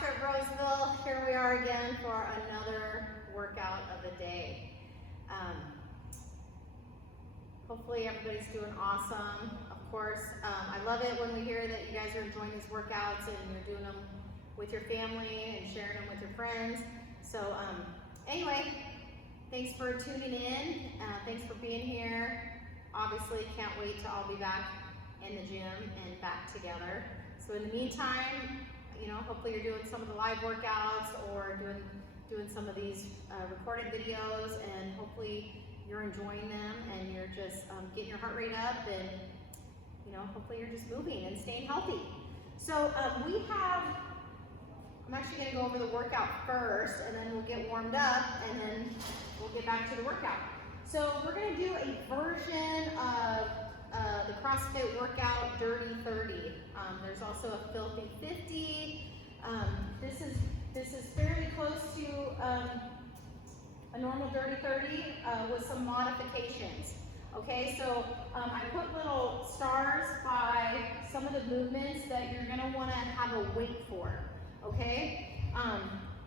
CrossFit Roseville. Here we are again for another workout of the day. Hopefully everybody's doing awesome. Of course, I love it when we hear that you guys are enjoying these workouts and you're doing them with your family and sharing them with your friends. So anyway, thanks for tuning in. Thanks for being here. Obviously, can't wait to all be back in the gym and back together. So in the meantime, you know, hopefully you're doing some of the live workouts or doing some of these recorded videos, and hopefully you're enjoying them and you're just getting your heart rate up, and you know, hopefully you're just moving and staying healthy. So I'm actually going to go over the workout first, and then we'll get warmed up, and then we'll get back to the workout. So we're going to do a version of the CrossFit workout Dirty 30. There's also a Filthy 50. This is fairly close to a normal Dirty 30 with some modifications. Okay, so I put little stars by some of the movements that you're going to want to have a weight for. Okay,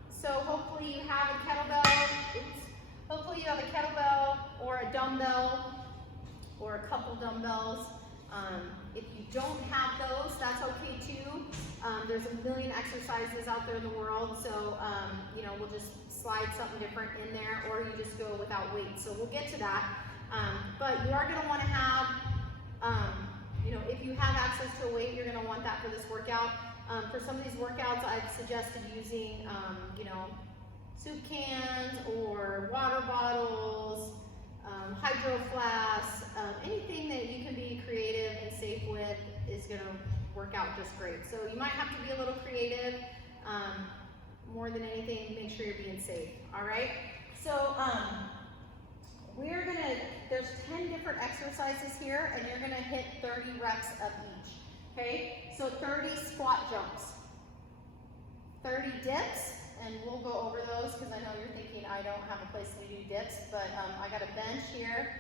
so hopefully you have a kettlebell. Hopefully you have a kettlebell or a dumbbell or a couple dumbbells. If you don't have those, that's okay too. There's a million exercises out there in the world, so you know, we'll just slide something different in there, or you just go without weight. So we'll get to that. But you are going to want to have, you know, if you have access to a weight, you're going to want that for this workout. For some of these workouts, I've suggested using, you know, soup cans or water bottles, hydro flasks, anything that you can be creative and safe with is going to work out just great. So you might have to be a little creative. More than anything, make sure you're being safe. All right. So there's 10 different exercises here, and you're gonna hit 30 reps of each. Okay. So 30 squat jumps, 30 dips. And we'll go over those because I know you're thinking I don't have a place to do dips, but I got a bench here.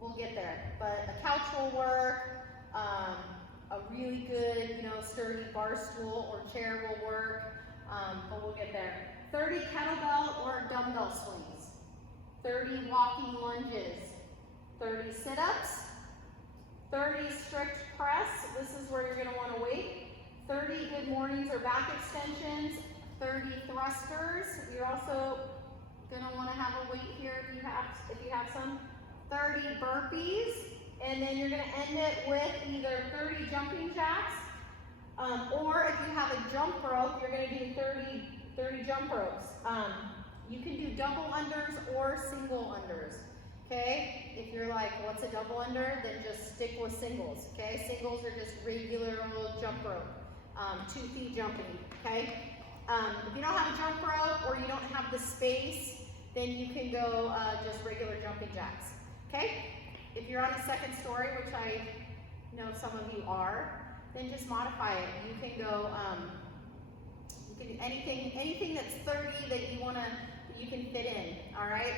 We'll get there. But a couch will work. A really good, you know, sturdy bar stool or chair will work. But we'll get there. 30 kettlebell or dumbbell swings. 30 walking lunges. 30 sit-ups. 30 strict press. This is where you're going to want to wait. 30 good mornings or back extensions, 30 thrusters. You're also going to want to have a weight here if you have some. 30 burpees, and then you're going to end it with either 30 jumping jacks, or if you have a jump rope, you're going to do 30 jump ropes. You can do double unders or single unders. Okay, if you're like, what's a double under? Then just stick with singles. Okay, singles are just regular old jump rope. 2 feet jumping, okay? If you don't have a jump rope or you don't have the space, then you can go just regular jumping jacks, okay? If you're on a second story, which I know some of you are, then just modify it. You can go, you can do anything that's 30 that you can fit in, all right?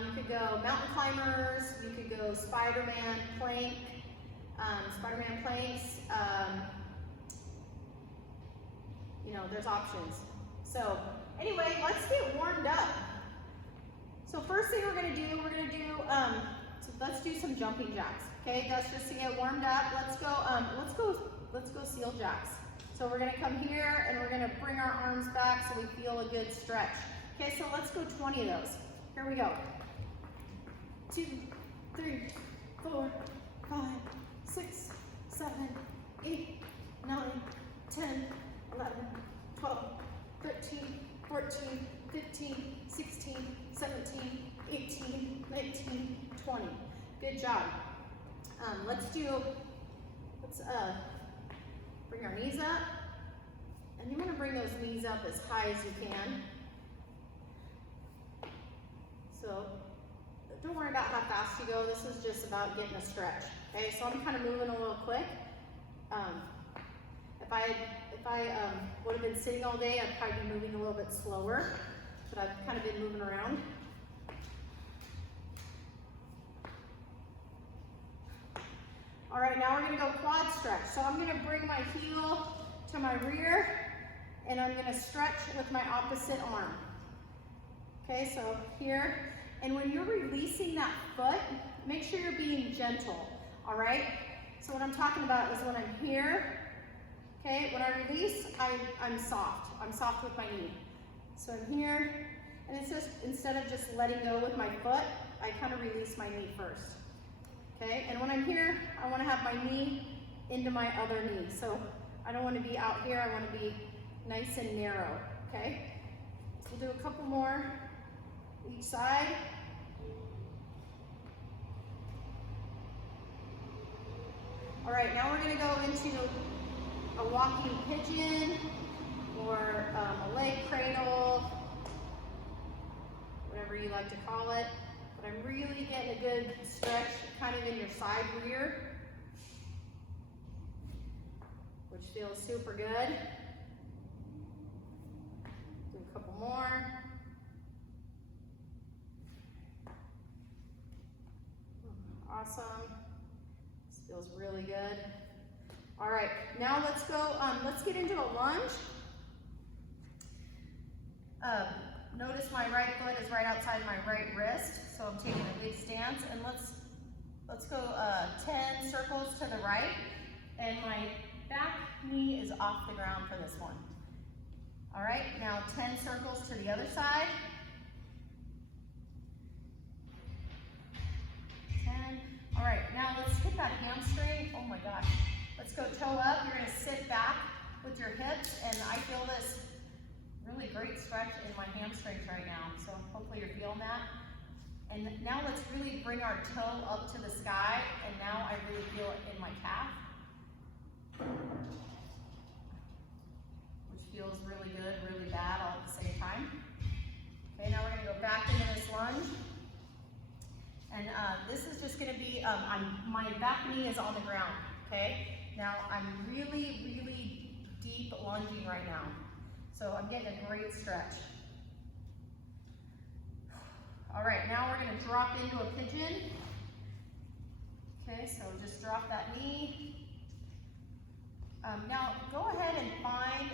You could go mountain climbers, you could go Spider-Man planks, you know, there's options. So anyway, let's get warmed up. So first thing we're gonna do, let's do some jumping jacks. Okay, that's just to get warmed up. Let's go seal jacks. So we're gonna come here and we're gonna bring our arms back so we feel a good stretch. Okay, so let's go 20 of those. Here we go. 2, 3, 4, 5, 6, 7, 8, 9, 10, 11, 12, 13, 14, 15, 16, 17, 18, 19, 20. Good job. Let's bring our knees up. And you want to bring those knees up as high as you can. So don't worry about how fast you go. This is just about getting a stretch. Okay, so I'm kind of moving a little quick. If I would have been sitting all day, I'd probably be moving a little bit slower, but I've kind of been moving around. All right, now we're gonna go quad stretch. So I'm gonna bring my heel to to my rear, and I'm gonna stretch with my opposite arm. Okay, so here, and when you're releasing that foot, make sure you're being gentle, all right? So what I'm talking about is when I'm here, okay, when I release, I'm soft. I'm soft with my knee. So I'm here, and it's just, instead of just letting go with my foot, I kind of release my knee first, okay? And when I'm here, I wanna have my knee into my other knee. So I don't wanna be out here, I wanna be nice and narrow, okay? So we'll do a couple more each side. All right, now we're gonna go into a walking pigeon or a leg cradle, whatever you like to call it. But I'm really getting a good stretch kind of in your side rear, which feels super good. Do a couple more. Awesome. This feels really good. All right, now let's go, let's get into a lunge. Notice my right foot is right outside my right wrist, so I'm taking a big stance, and let's go 10 circles to the right, and my back knee is off the ground for this one. All right, now 10 circles to the other side. 10. All right, now let's hit that hamstring. Oh my gosh. Let's go toe up. You're gonna sit back with your hips, and I feel this really great stretch in my hamstrings right now. So hopefully you're feeling that. And now let's really bring our toe up to the sky, and now I really feel it in my calf, which feels really good, really bad all at the same time. Okay, now we're gonna go back into this lunge. And this is just gonna be, my back knee is on the ground, okay? Now I'm really, really deep lunging right now. So I'm getting a great stretch. All right, now we're gonna drop into a pigeon. Okay, so just drop that knee. Now go ahead and find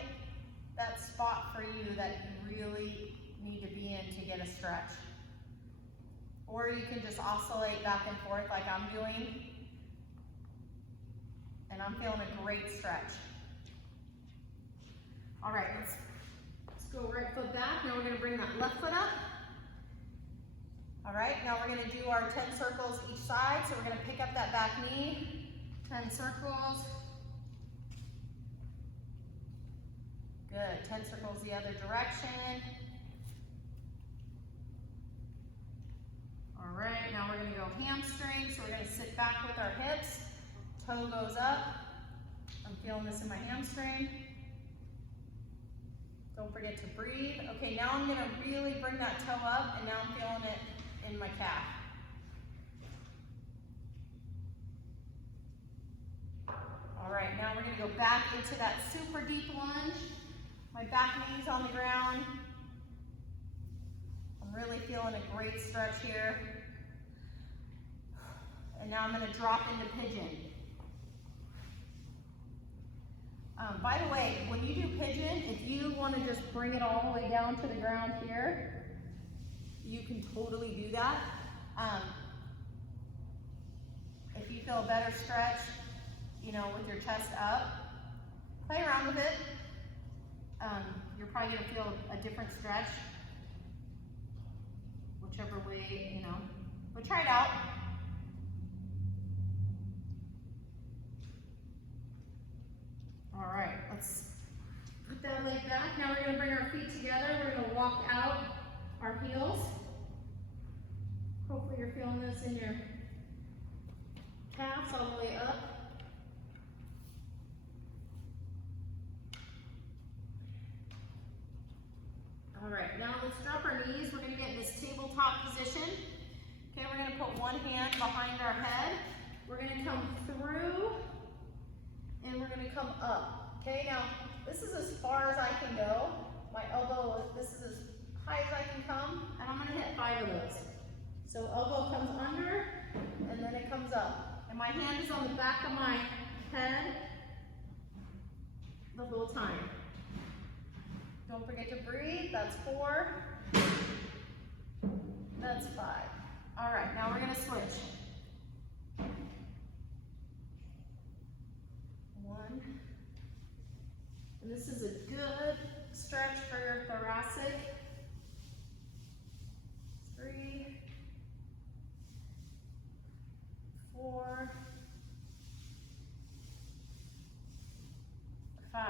that spot for you that you really need to be in to get a stretch. Or you can just oscillate back and forth like I'm doing. And I'm feeling a great stretch. All right, let's go right foot back. Now we're gonna bring that left foot up. All right, now we're gonna do our 10 circles each side. So we're gonna pick up that back knee, 10 circles. Good, 10 circles the other direction. All right, now we're gonna go hamstring. So we're gonna sit back with our hips. Toe goes up. I'm feeling this in my hamstring. Don't forget to breathe. Okay, now I'm gonna really bring that toe up, and now I'm feeling it in my calf. All right, now we're gonna go back into that super deep lunge. My back knee's on the ground. I'm really feeling a great stretch here. And now I'm gonna drop into pigeon. By the way, when you do pigeon, if you want to just bring it all the way down to the ground here, you can totally do that. If you feel a better stretch, you know, with your chest up, play around with it. You're probably going to feel a different stretch, whichever way, you know, but try it out. All right, let's put that leg back. Now we're gonna bring our feet together. We're gonna walk out our heels. Hopefully you're feeling this in your calves all the way up. All right, now let's drop our knees. We're gonna get in this tabletop position. Okay, we're gonna put one hand behind our head. We're gonna come through, and we're gonna come up. Okay, now this is as far as I can go. My elbow, this is as high as I can come, and I'm gonna hit 5 of those. So elbow comes under, and then it comes up. And my hand is on the back of my head. the whole time. Don't forget to breathe. That's 4. That's 5. All right, now we're gonna switch. 1. And this is a good stretch for your thoracic. 3, 4, 5.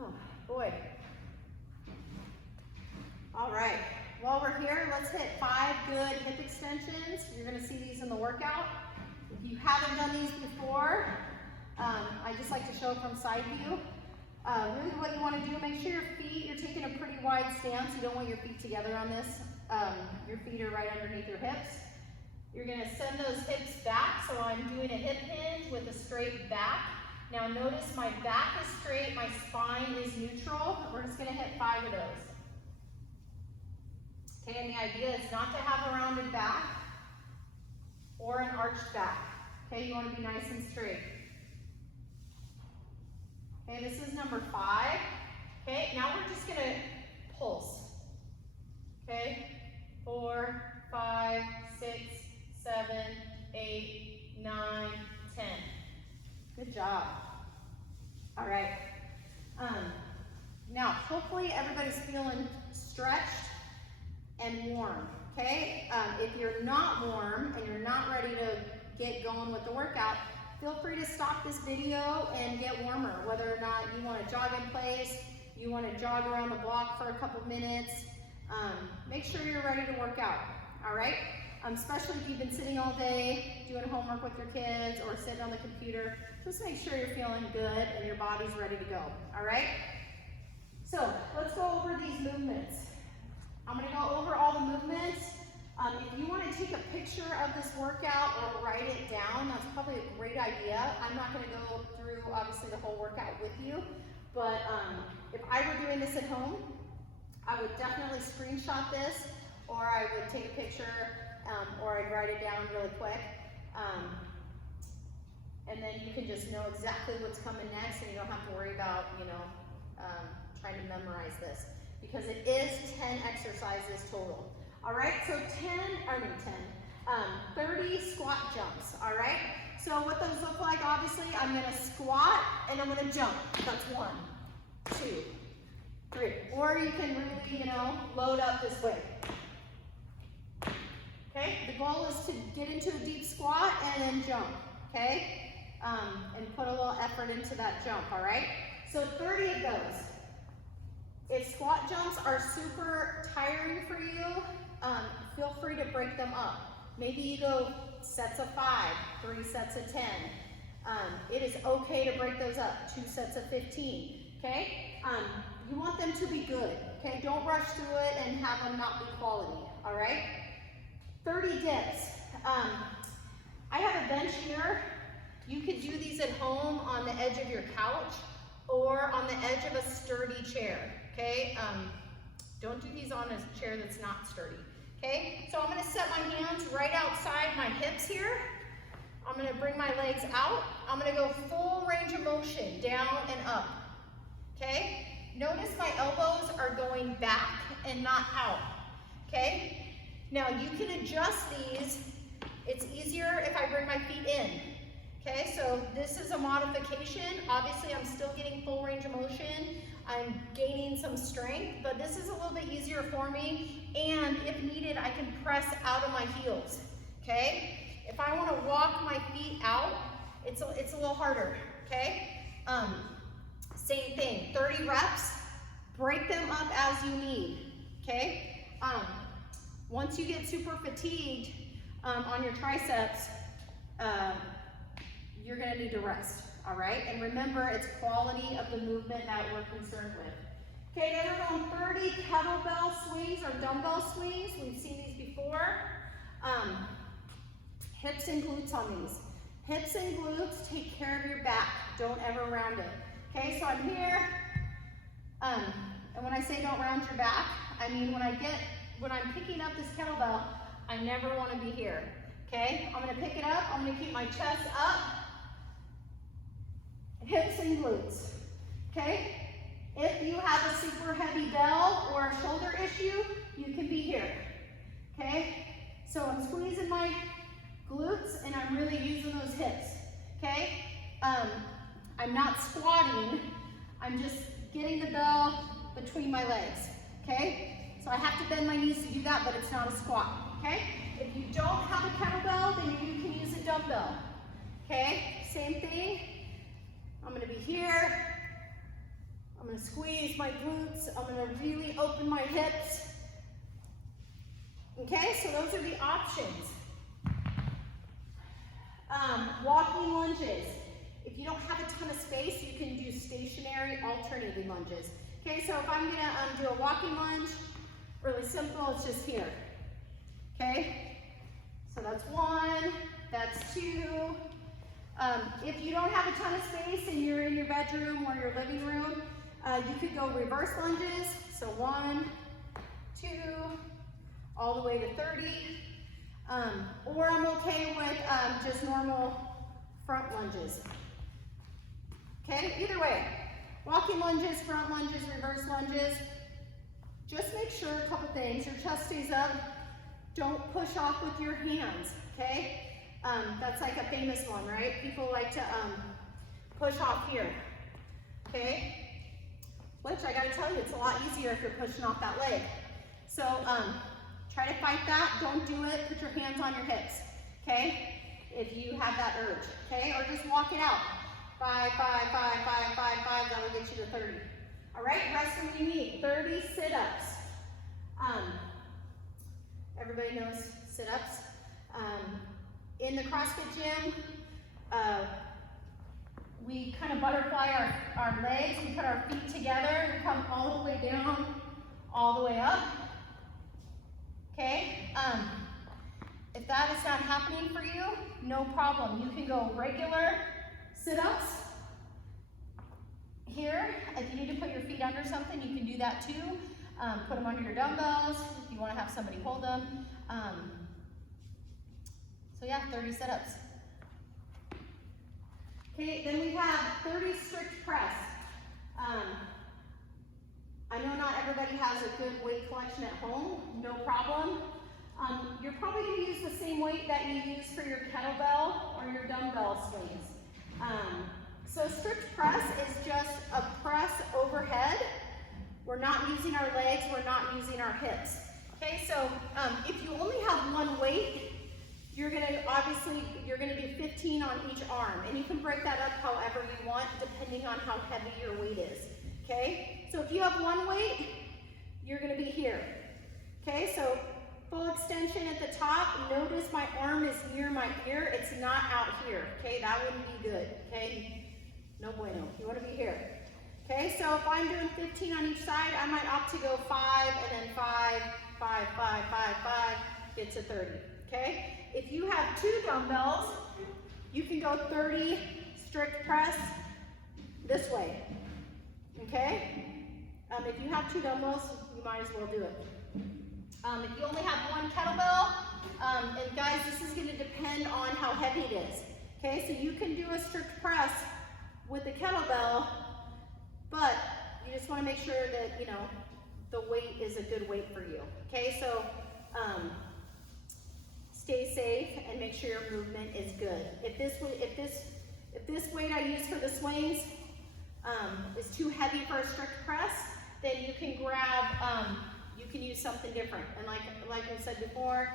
Oh boy. All right, while we're here, let's hit 5 good hip extensions. You're gonna see these in the workout. If you haven't done these before, I just like to show from side view. Really what you wanna do, make sure your feet, you're taking a pretty wide stance. You don't want your feet together on this. Your feet are right underneath your hips. You're gonna send those hips back, so I'm doing a hip hinge with a straight back. Now notice my back is straight, my spine is neutral. We're just gonna hit 5 of those. Okay, and the idea is not to have a rounded back or an arched back. Okay, you wanna be nice and straight. Okay, this is number 5. Okay, now we're just gonna pulse. Okay, 4, 5, 6, 7, 8, 9, 10. Good job. All right. Now, hopefully everybody's feeling stretched and warm, okay? If you're not warm and you're not ready to get going with the workout, feel free to stop this video and get warmer, whether or not you want to jog in place, you want to jog around the block for a couple minutes. Make sure you're ready to work out, all right? Especially if you've been sitting all day doing homework with your kids or sitting on the computer, just make sure you're feeling good and your body's ready to go, all right? So let's go over these movements. I'm gonna go over all the movements. If you wanna take a picture of this workout or write it down, that's probably a great idea. I'm not gonna go through, obviously, the whole workout with you, but if I were doing this at home, I would definitely screenshot this, or I would take a picture, or I'd write it down really quick. And then you can just know exactly what's coming next, and you don't have to worry about, trying to memorize this, because it is 10 exercises total. All right, so 30 squat jumps, all right? So what those look like, obviously, I'm gonna squat and I'm gonna jump. That's 1, 2, 3. Or you can really, load up this way. Okay, the goal is to get into a deep squat and then jump, okay? And put a little effort into that jump, all right? So 30 of those. If squat jumps are super tiring for you, feel free to break them up. Maybe you go sets of 5, 3 sets of 10. It is okay to break those up, 2 sets of 15, okay? You want them to be good, okay? Don't rush through it and have them not be quality, all right? 30 dips. I have a bench here. You could do these at home on the edge of your couch or on the edge of a sturdy chair, okay? Don't do these on a chair that's not sturdy, okay? So I'm gonna set my hands right outside my hips here. I'm gonna bring my legs out. I'm gonna go full range of motion, down and up, okay? Notice my elbows are going back and not out, okay? Now you can adjust these. It's easier if I bring my feet in. Okay, so this is a modification. Obviously I'm still getting full range of motion. I'm gaining some strength, but this is a little bit easier for me. And if needed, I can press out of my heels, okay? If I wanna walk my feet out, it's a little harder, okay? Same thing, 30 reps, break them up as you need, okay? Once you get super fatigued on your triceps, you're gonna need to rest, all right? And remember, it's quality of the movement that we're concerned with. Okay, then we're going 30 kettlebell swings or dumbbell swings. We've seen these before. Hips and glutes on these. Hips and glutes, take care of your back. Don't ever round it. Okay, so I'm here, and when I say don't round your back, I mean when I'm picking up this kettlebell, I never wanna be here, okay? I'm gonna pick it up, I'm gonna keep my chest up, and hips and glutes, okay? If you have a super heavy bell or a shoulder issue, you can be here, okay? So I'm squeezing my glutes and I'm really using those hips, okay? I'm not squatting, I'm just getting the bell between my legs, okay? So I have to bend my knees to do that, but it's not a squat, okay? If you don't have a kettlebell, then you can use a dumbbell, okay? Same thing, I'm gonna be here, I'm gonna squeeze my glutes, I'm gonna really open my hips, okay? So those are the options. Walking lunges. If you don't have a ton of space, you can do stationary alternating lunges. Okay, so if I'm gonna do a walking lunge, really simple, it's just here. Okay, so that's one, that's two. If you don't have a ton of space and you're in your bedroom or your living room, you could go reverse lunges. So 1, 2, all the way to 30. Or I'm okay with just normal front lunges. Okay, either way, walking lunges, front lunges, reverse lunges. Just make sure a couple things, your chest stays up, don't push off with your hands, okay? That's like a famous one, right? People like to push off here, okay? Which I gotta tell you, it's a lot easier if you're pushing off that leg. So try to fight that, don't do it, put your hands on your hips, okay? If you have that urge, okay? Or just walk it out. 5, 5, 5, 5, 5, 5, that'll get you to 30. All right, rest when you need, 30 sit-ups. Everybody knows sit-ups. In the CrossFit gym, we kind of butterfly our legs, we put our feet together, we come all the way down, all the way up. Okay, if that is not happening for you, no problem. You can go regular sit-ups here. If you need to put your feet under something, you can do that too. Put them under your dumbbells if you want to have somebody hold them. So yeah, 30 sit-ups. Okay, then we have 30 strict press. I know not everybody has a good weight collection at home, no problem. You're probably going to use the same weight that you use for your kettlebell or your dumbbell swings. So strict press is just a press overhead. We're not using our legs, we're not using our hips. Okay, so if you only have one weight, you're gonna do 15 on each arm, and you can break that up however you want, depending on how heavy your weight is. Okay, so if you have one weight, you're gonna be here. Okay, so full extension at the top. Notice my arm is near my ear. It's not out here. Okay, that wouldn't be good. Okay, no bueno. You want to be here. Okay, so if I'm doing 15 on each side, I might opt to go 5 and then 5, 5, 5, 5, 5, get to 30. Okay, if you have 2 dumbbells, you can go 30 strict press this way. Okay, if you have 2 dumbbells, you might as well do it. If you only have 1 kettlebell, and guys, this is going to depend on how heavy it is. Okay, so you can do a strict press with a kettlebell, but you just want to make sure that, you know, the weight is a good weight for you. Okay, so stay safe and make sure your movement is good. If this weight I use for the swings is too heavy for a strict press, then you can grab, you can use something different. And like I said before,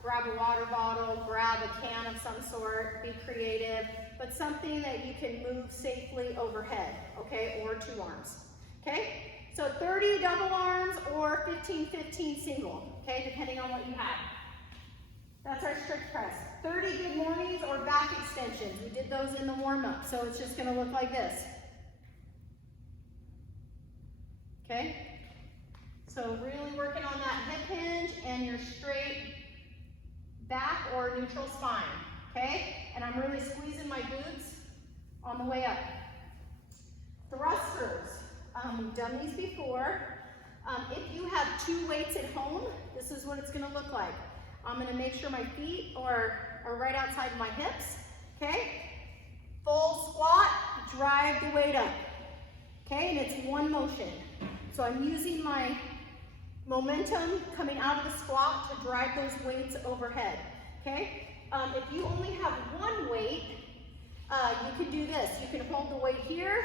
grab a water bottle, grab a can of some sort, be creative, but something that you can move safely overhead, okay, or 2 arms, okay? So 30 double arms or 15, 15 single, okay, depending on what you have. That's our strict press. 30 good mornings or back extensions. We did those in the warm-up, so it's just gonna look like this. Okay? So really working on that hip hinge and your straight back or neutral spine, okay? And I'm really squeezing my glutes on the way up. Thrusters. We've done these before. If you have 2 weights at home, this is what it's gonna look like. I'm gonna make sure my feet are right outside my hips, okay? Full squat, drive the weight up. Okay, and it's one motion. So I'm using my momentum coming out of the squat to drive those weights overhead. Okay, if you only have one weight, you can do this. You can hold the weight here,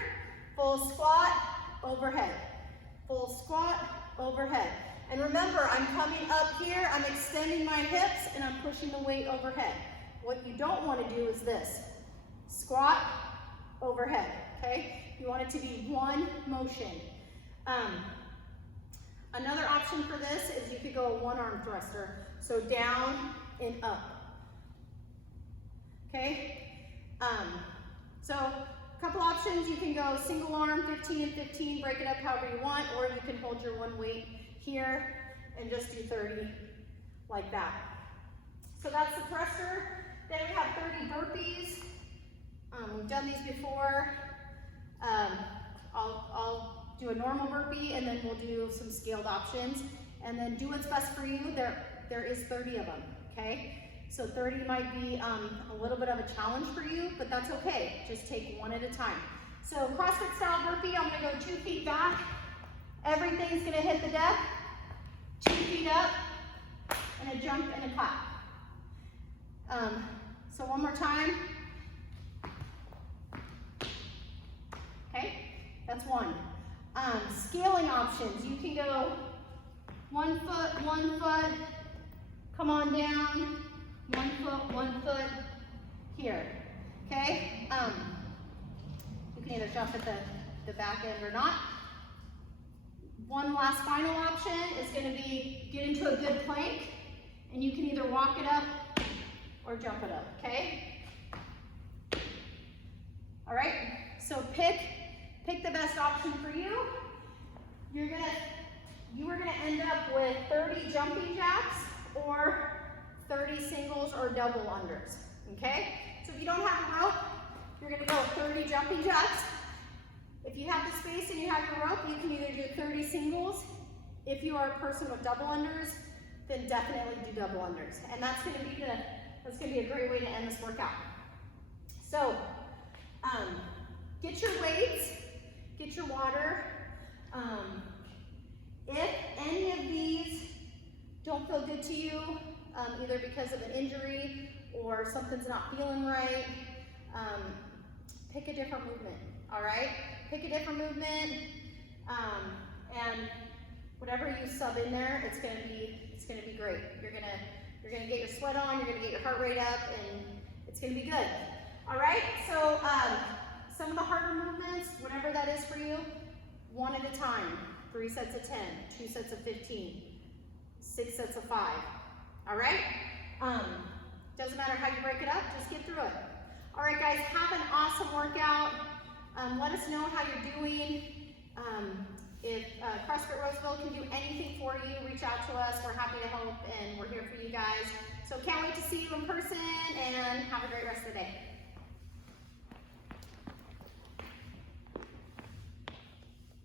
full squat, overhead. Full squat, overhead. And remember, I'm coming up here, I'm extending my hips, and I'm pushing the weight overhead. What you don't want to do is this. Squat, overhead, okay? You want it to be one motion. Another option for this is you could go a one-arm thruster. So down and up, okay? So a couple options, you can go single arm, 15 and 15, break it up however you want, or you can hold your one weight here and just do 30 like that. So that's the thruster. Then we have 30 burpees. We've done these before. I'll do a normal burpee and then we'll do some scaled options. And then do what's best for you. There is 30 of them, okay? So 30 might be a little bit of a challenge for you, but that's okay. Just take one at a time. So CrossFit style burpee, I'm gonna go 2 feet back. Everything's gonna hit the deck. 2 feet up, and a jump and a clap. So one more time. Okay, that's one. Scaling options, you can go 1 foot, come on down, 1 foot, here, okay? You can either jump at the back end or not. One last final option is going to be get into a good plank, and you can either walk it up or jump it up, okay? All right, so pick the best option for you. You are gonna end up with 30 jumping jacks or 30 singles or double unders, okay? So if you don't have a rope, you're gonna go 30 jumping jacks. If you have the space and you have your rope, you can either do 30 singles. If you are a person with double unders, then definitely do double unders. And that's gonna be a great way to end this workout. So, get your weights, get your water. If any of these don't feel good to you, either because of an injury or something's not feeling right, pick a different movement, all right? Pick a different movement, and whatever you sub in there, it's gonna be great. You're gonna get your sweat on, you're gonna get your heart rate up, and it's gonna be good. All right, so some of the harder movements, whatever that is for you, 1 at a time. 3 sets of 10, 2 sets of 15, 6 sets of 5. All right? Doesn't matter how you break it up, just get through it. All right, guys, have an awesome workout. Let us know how you're doing. If CrossFit Roseville can do anything for you, reach out to us. We're happy to help, and we're here for you guys. So can't wait to see you in person, and have a great rest of the day.